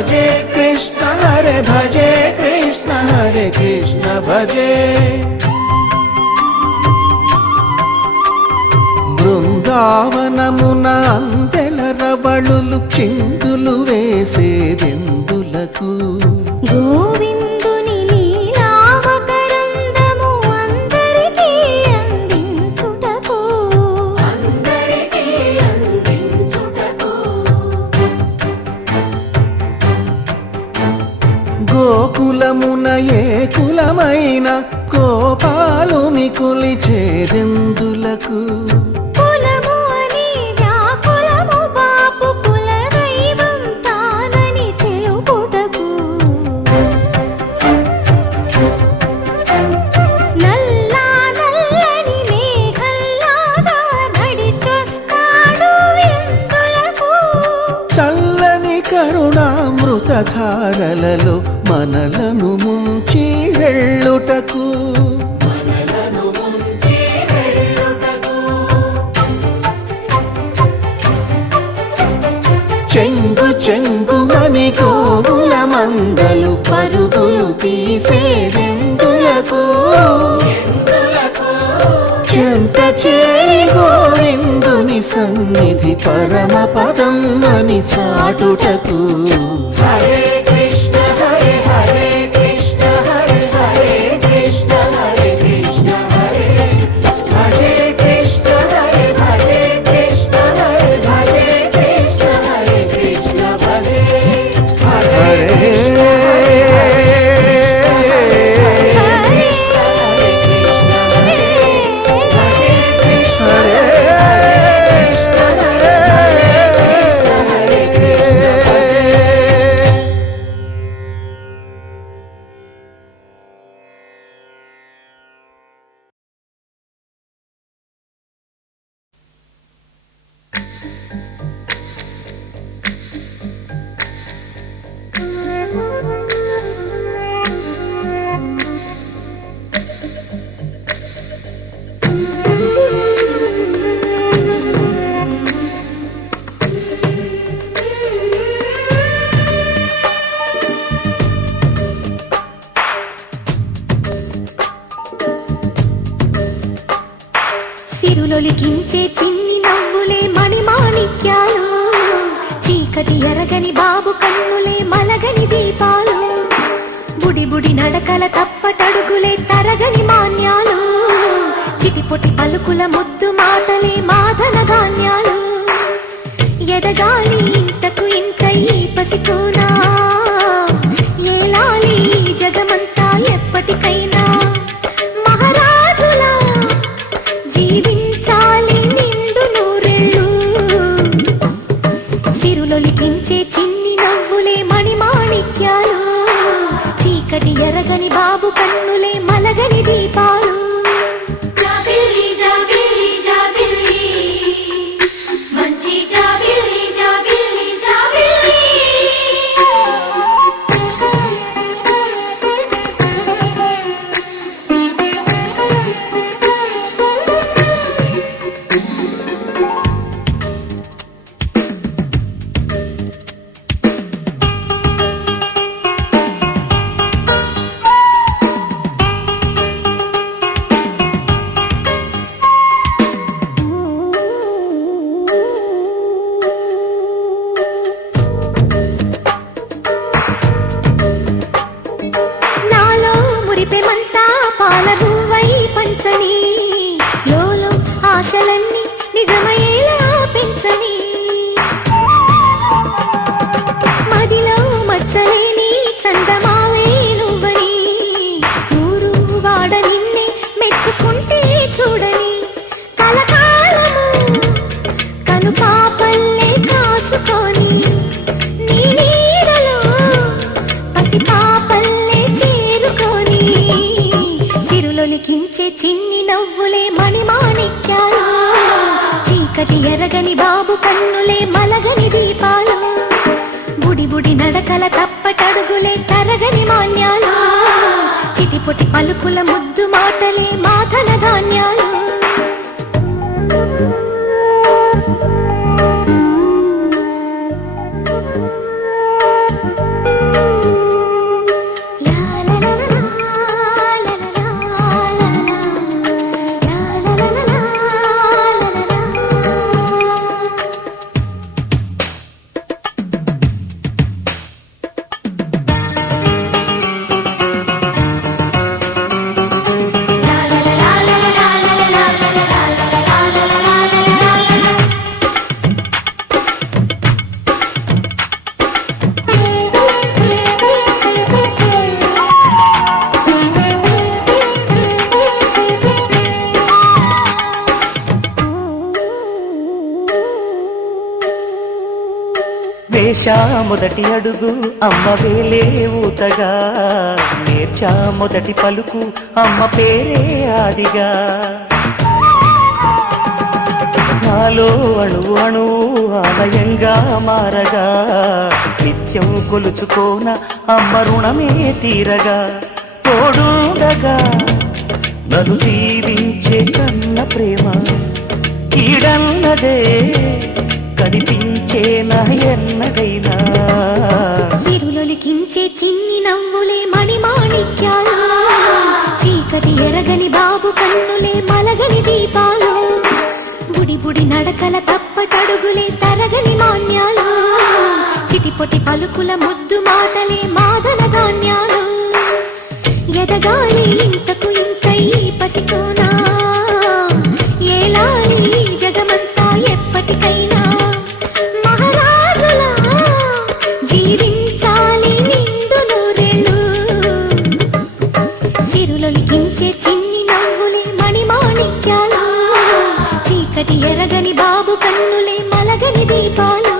భజే కృష్ణ హరే భజే కృష్ణ హరే కృష్ణ భజే బృందావనమున అందెల రవళులు చిందులు వేసేదెందులకు గోవిందుని లీలావతరందము అందరికీ అందించుటకు గోకులమున ఏ కులమైన గోపాలుని కొలిచేదెందులకు కులము అని వ్యాకులము బాపు కుల దైవం తానని తెలుపుటకు నల్లా నల్లని మేఘల్లాగా నడిచొస్తాడు ఎందులకు చల్లని కరుణామృతధారలలో మనలను ముంచి వెళ్ళుటకు చెంగు చెంగుమని గోవుల మందలు పరుగులు తీసేదెందులకు చెంత చేరి గోవిందుని సన్నిధి పరమ పదం అని చాటుటకు హరే కృష్ణ హరే హరే కృష్ణ హరే హరే కృష్ణ హరే కృష్ణ హరే భజే కృష్ణ హరే భజే కృష్ణ హరే భజే కృష్ణ హరే కృష్ణ భజే హరే సిరులొలికించే చిన్ని నవ్వులే మణిమాణిక్యాలు చీకటి ఎరగని బాబు కన్నులే మలగని దీపాలు బుడి బుడి నడకల తప్పటడుగులే తరగని మాన్యాలు చిటిపొటి పలుకుల ముద్దు మాటలే మాధన ధాన్యాలు ఎదగాలి ఇంతకు ఇంత ఈ పసికోనా ఏలాలి జగమంతా ఎప్పటికైనా మహారాజులా జీవించాలి నిండు నూరేళ్ళు సిరులొలికించే చిన్ని నవ్వులే మణిమాణిక్యాలు చీకటి ఎరగని బాబు కన్నులే మలగని దీపాలు జాబిల్లి జాబిల్లి జాబిల్లి మంచి జాబిల్లి జాబిల్లి జాబిల్లి నాలో మురిపెమంతా పాల నువ్వై పంచని లోలో ఆశలన్నీ నిజమయ్యేలా పెంచని మదిలో మచ్చలేని చందమావే నువ్వని ఊరు వాడ నిన్నే మెచ్చుకుంటే చూడని కలకాలము కను పాపల్లే కాసుకొని నీ నీడలో పసి పాపల్లే చేరుకొని సిరులొలికించే చిన్ని నవ్వులే మణిమాణిక్యాలు చీకటి ఎరగని బాబు కన్నులే మలగని దీపాలు బుడి బుడి నడకల తప్పటడుగులే తరగని మాన్యాలు చిటిపొటి పలుకుల ముద్దు మాటలే మాధన ధాన్యాలు వేశా మొదటి అడుగు అమ్మ వేలే ఊతగా, నేర్చా మొదటి పలుకు అమ్మ పేరే ఆదిగా. నాలో అణువు అణువు ఆలయంగా మారగా, నిత్యం కొలుచుకోన అమ్మ రుణమే తీరగా. తోడుండగా నన్ను దీవించే కన్న ప్రేమ ఈడన్నదే కనిపించే నా ఎన్నడైనా. సిరులొలికించే చిన్ని నవ్వులే మణిమాణిక్యాలు, చీకటి ఎరగని బాబు కన్నులే మలగని దీపాలు. బుడి బుడి నడకల తప్పటడుగులే తరగని మాన్యాలు, చిటిపొటి పలుకుల ముద్దు మాటలే మాదన ధాన్యాలు. ఎదగాలి ఇంతకు ఇంత ఈ పసికోనా, ఏలాలి జగమంతా ఎప్పటికైనా. మహారాజులా జీవించాలి నిండు నూరేళ్ళు, సిరులొలికించే చిన్ని నవ్వులే మణిమాణిక్యాలు, చీకటి ఎరగని బాబు కన్నులే మలగని దీపాలు.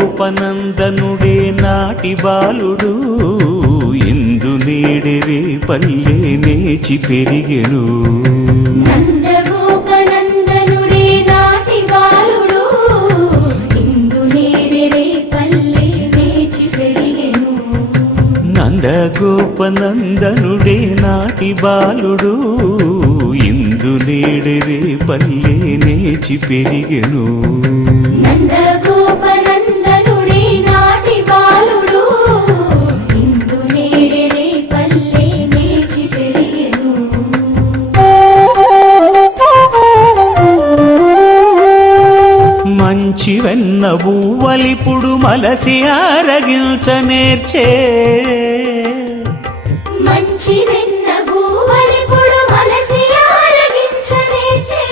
నందగోపనందనుడే నాటి బాలుడు, ఇందు నేడెరే పల్లె నేచి పెరిగెను. నందగోపనందనుడే నాటి బాలుడు, ఇందు నేడెరే పల్లె నేచి పెరిగెను. నందగోపనందనుడే నాటి బాలుడు, ఇందు నేడెరే పల్లె నేచి పెరిగెను. నందగోపనందనుడే నాటి బాలుడు, ఇందు నేడెరే పల్లె నేచి పెరిగెను. మంచి వెన్న బువ్వలిపుడు మలసి ఆరగించ నేర్చే, మంచి వెన్న బువ్వలిపుడు మలసి ఆరగించ నేర్చే.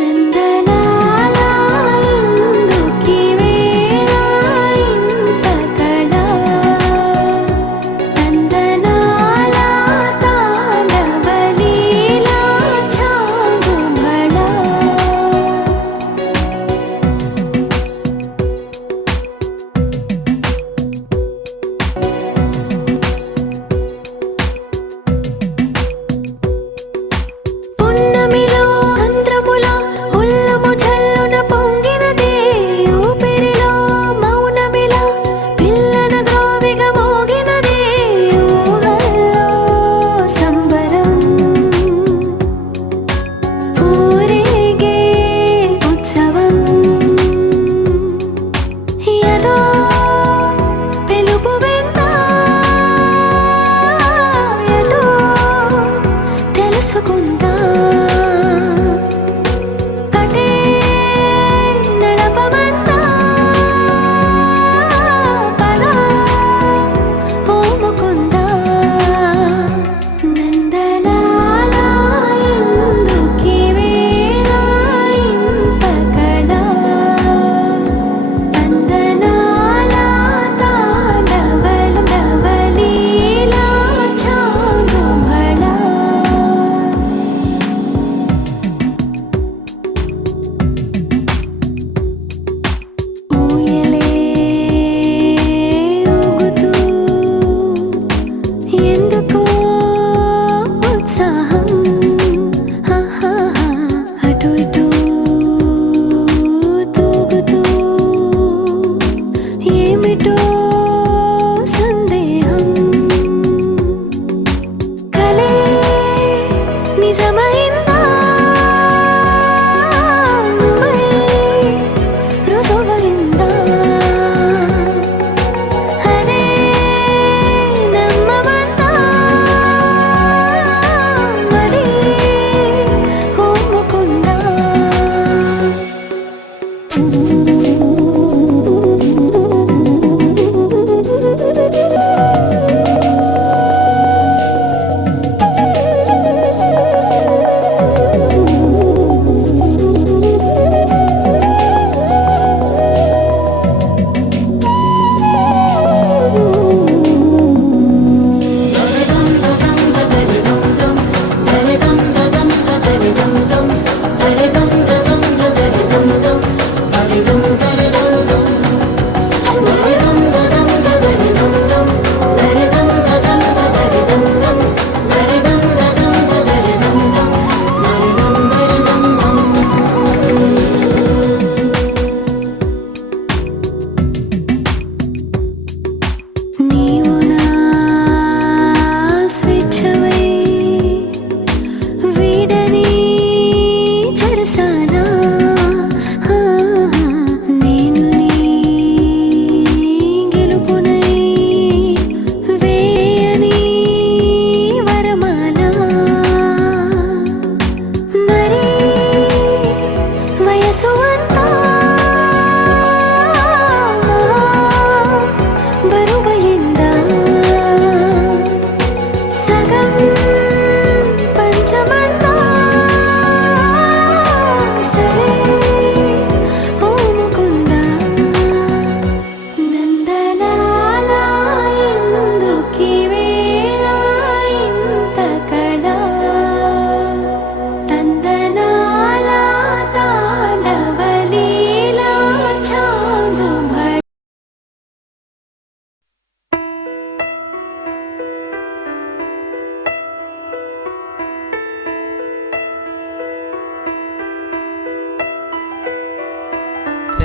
నందలాలా ఇందుకి వేళ ఇంత కళ, నందనాలా తాళవలీలా చాగుమళ.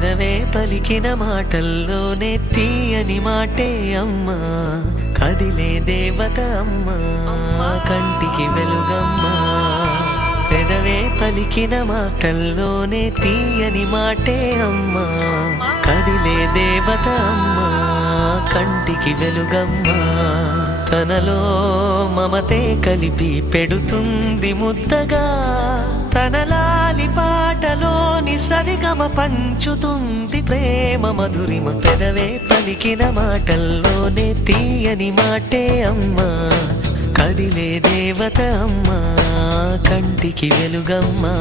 పెదవే పలికిన మాటల్లోనే తీయని మాటే అమ్మా కదిలే దేవత అమ్మా కంటికి వెలుగమ్మా పెదవే పలికిన మాటల్లోనే తీయని మాటే అమ్మా కదిలే దేవత అమ్మా కంటికి వెలుగమ్మా తనలో మమతే కలిపి పెడుతుంది ముద్దగా తనలాలి పాటలోని సరిగమ పంచుతుంది ప్రేమ మధురిమ పెదవే పలికిన మాటల్లోనే తీయని మాటే అమ్మా కదిలే దేవత అమ్మా కంటికి వెలుగమ్మా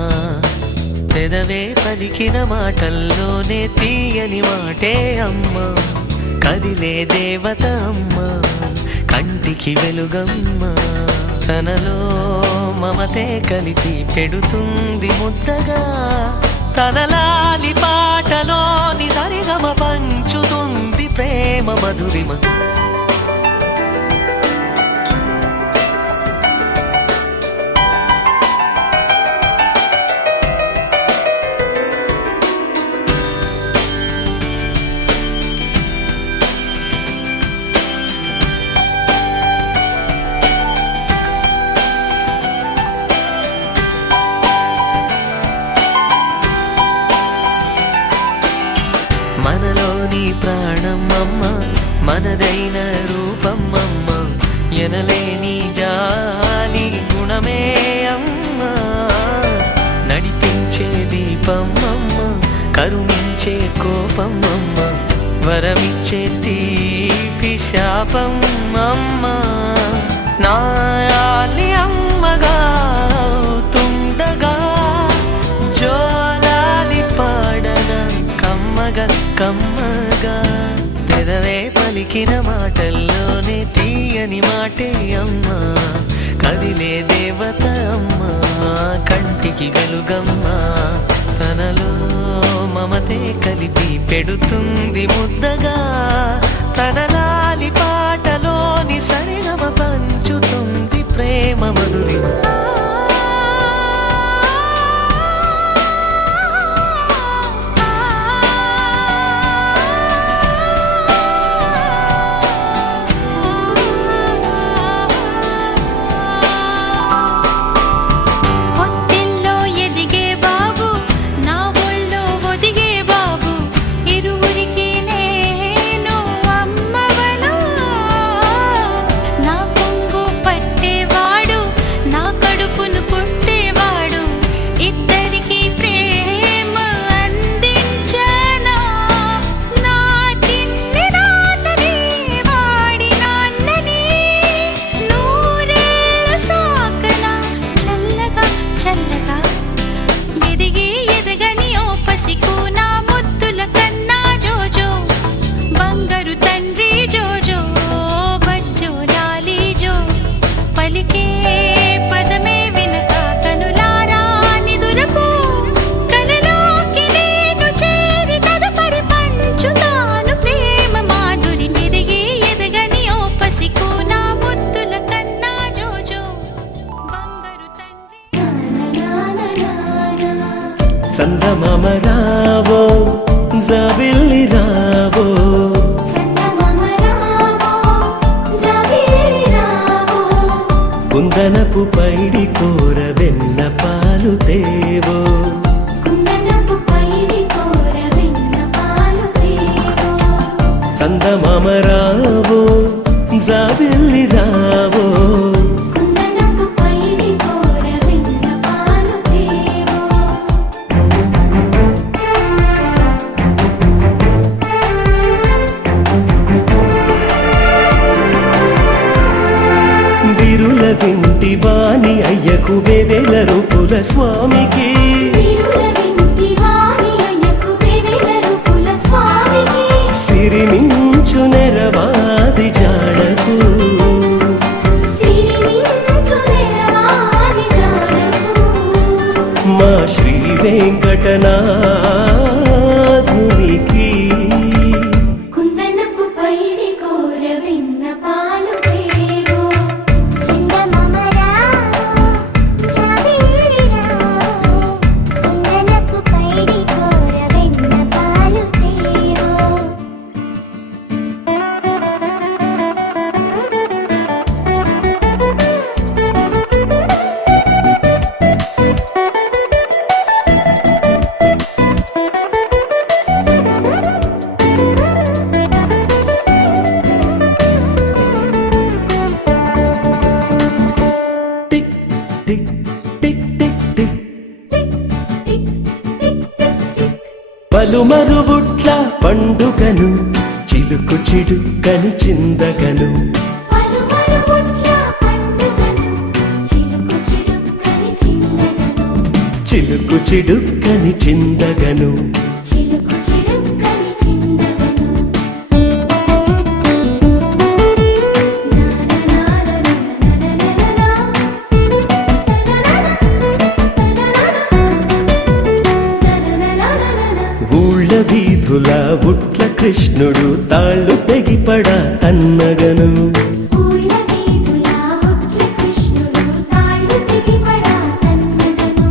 పెదవే పలికిన మాటల్లోనే తీయని మాటే అమ్మా కదిలే దేవత అమ్మా కంటికి వెలుగమ్మా తనలో మమతే కలిపి పెడుతుంది ముద్దగా తనలాలి పాటలోని సరిగమ పంచుతుంది ప్రేమ మధురిమ మనలోని ప్రాణమమ్మ మనదైన రూపమ్మమ్మ ఎనలేని జాలి గుణమే అమ్మ నడిపించే దీపమ్మమ్మ కరుణించే కోపమ్మమ్మ వరమిచ్చే తీపి శాపమ్మమ్మ నాయాలి అమ్మగా అవుతుండగా జోలాలి పాడన కమ్మగా పెదవే పలికిన మాటల్లోనే తీయని మాటే అమ్మా కదిలే దేవత అమ్మా కంటికి వెలుగమ్మా తనలో మమతే కలిపి పెడుతుంది ముద్దగా తనలాలి పాటలోని సరిగమ పంచుతుంది ప్రేమ మధురిమ సందమామ రావో జాబిల్లి రావో కుందనపు పైడి కోర వెన్న పాలు తేవో సందమామ రావో జాబిల్లి రావో వింటి వాణి అయ్యకు వేవేల రూపుల స్వామికి సిరిమించు నెరవాది జాడకు మా శ్రీ వెంకటనాథునికి పలుమరుబుట్ల పండుగను చిలుకు చిడుకని చిందగను పలుమరు పుట్ల పండుగను చిలుకు చిడుక్కని చిందగను చిలుకు చిడుక్కని చిందగను చిలుకు చిడుక్కని చిందగను ఊళ్ళ వీధుల బుట్ల కృష్ణుడు తాళ్ళు తెగిపడా తన్నగను ఊళ్ళ వీధుల పుట్ల కృష్ణుడు తాళ్ళు తెగిపడా తన్నగను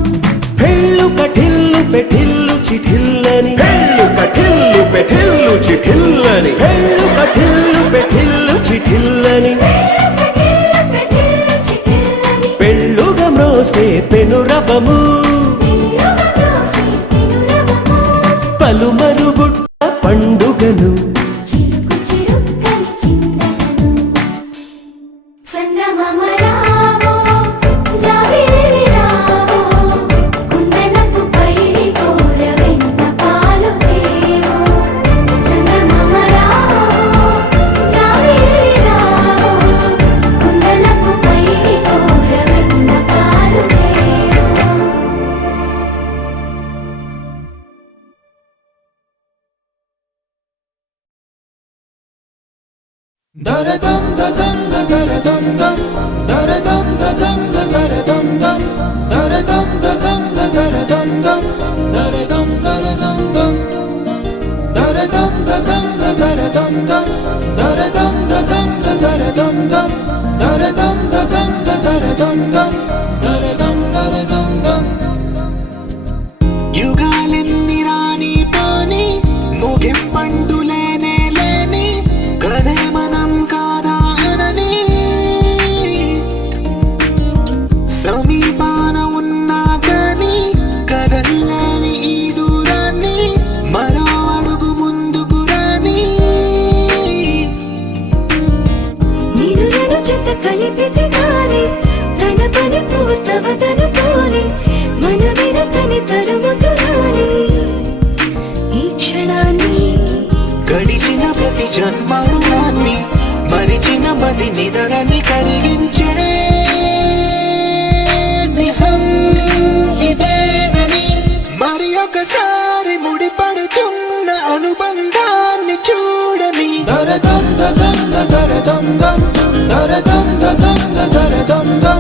పెళ్ళు కఠిల్లు పెఠిల్లు చిఠిల్లని పెళ్ళు కఠిల్లు పెఠిల్లు చిఠిల్లని పెళ్ళు కఠిల్లు పెఠిల్లు చిఠిల్లని పెటిల్లు పెటిల్లు చిటిల్లని పెళ్ళుగా మ్రోసే పెనురవము పెళ్ళుగా మ్రోసే పెనురవము పలుమరుబుట్ల పండుగను చిలుకు చిడుక్కని చిందగను చందమామ రావో జాబిల్లి రావో కుందనపు పైడి కోర వెన్న పాలు తేవో చందమామ రావో జాబిల్లి రావో కుందనపు పైడి కోర వెన్న పాలు తేవో దరదం దదం దరదం దం దరదం దదం దరదం దం దరదం దదం దరదం దం దరదం దరదం దం దరదం దదం దరదం దం దరదం దదం దరదం దం దరదం దదం దరదం దం దరదం దరదం దం యుగాలెన్ని రాని పోని ముగింపండు లేనే లేని కదే మనం కాదా అనని సమీపాన ఉన్నా కానీ కదల్లేని ఈ దూరాన్ని మరో అడుగు ముందుకు రాని నిన్ను చెత్త కలిపితే గాని తన పని పూర్తవదనుకోని మన వెనకని తరుముతురాని ఈ క్షణాన్ని గడిచిన ప్రతి జన్మరుణాన్ని మరిచిన మది నిదరని కరిగించే నిజం ఇదేనని మరి ఒకసారి ముడిపడుతున్న అనుబంధాన్ని చూడని దరదం దదం దరదం దం దరదం దదం దరదం దం